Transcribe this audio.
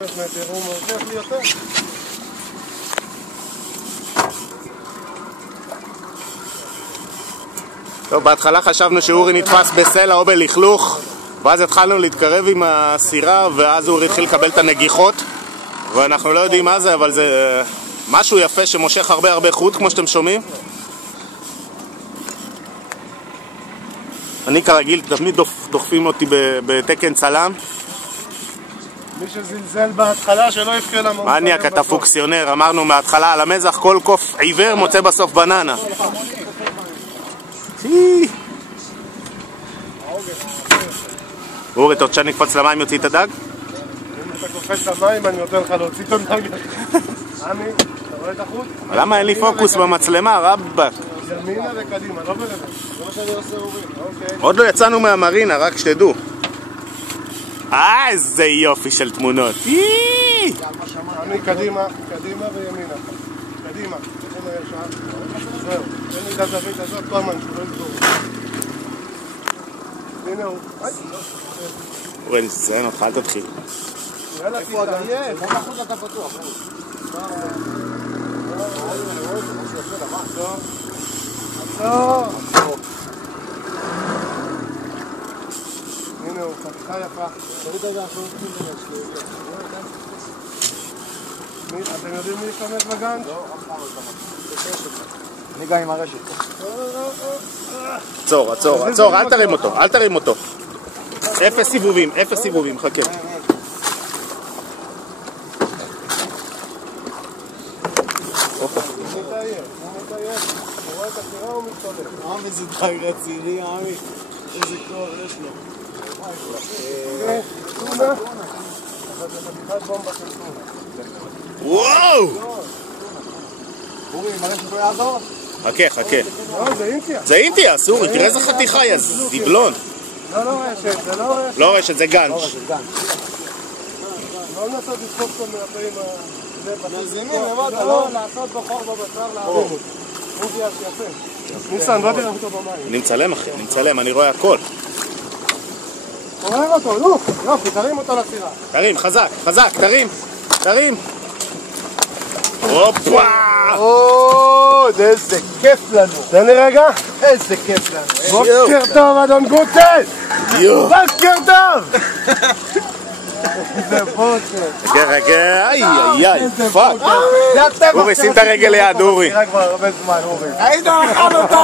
הוא מרוויח לי יותר. טוב, בהתחלה חשבנו שאורי נתפס בסלע או בלכלוך, ואז התחלנו להתקרב עם הסירה, ואז אורי התחיל לקבל את הנגיחות, ואנחנו לא יודעים מה זה, אבל זה משהו יפה שמושך הרבה חוט, כמו שאתם שומעים. אני כרגיל תמיד דוחפים אותי בתקן צלם. מי שזלזל בהתחלה שלא יבכה למה. מניאק, אתה פוקסיונר, אמרנו מההתחלה על המזח, כל קוף עיוור מוצא בסוף בננה. אורי, אתה רוצה שנקפוץ למים יוציא את הדג? אם אתה קופץ למים אני נותן לך להוציא את הדג. עמי, אתה רואה את החוט? למה אין לי פוקוס במצלמה, רבאק? ימינה וקדימה, לא בלבד. זה מה שאני עושה, אורי. עוד לא יצאנו מהמרינה, רק שתדעו. איזה יופי של תמונות. עמי, קדימה וימינה. קדימה, תכן הישר. זהו, תן לי את הזווית הזאת, פרמן, שלא יסגור. הנה הוא. אורי, נזיין אותך, אל תתחיל. יאללה, תתעייף. כמה חוט אתה פתוח? עצור. הנה הוא, חתיכה יפה. אתם יודעים מי ישתמש בגן? לא, אף פעם לא ישתמש. אני גם עם הרשת. עצור, אל תרים אותו. אפס סיבובים, חכה. עמי זה דג רציני, עמי. איזה כוח יש לו. טונה. אבל זה חתיכת בומבה של טונה. וואו! אורי, עם הרשת לא יעזור? חכה. לא, זה אינטיה. זה אינטיה, אורי, תראה איזה חתיכה, יא זבלון. זה לא רשת, זה לא רשת. לא רשת, זה גנץ'. לא לנסות לדחוף אותו מהפה עם ה... נזינים למטה, לא, לעשות בחור בבשר להרים. אינטיה יפה. ניסן, בוא תראה אותו במים. אני מצלם, אחי, אני רואה הכל. עורר אותו, נו, יופי, תרים אותו לסירה. תרים, חזק, תרים. הופה! איזה כיף לנו. תן לי רגע. איזה כיף לנו. בוקר טוב, אדון גוטל. בוקר טוב. זה בוקר. חכה, איי, פאק. אורי, שים את הרגל ליד, אורי. היית אכל אותה,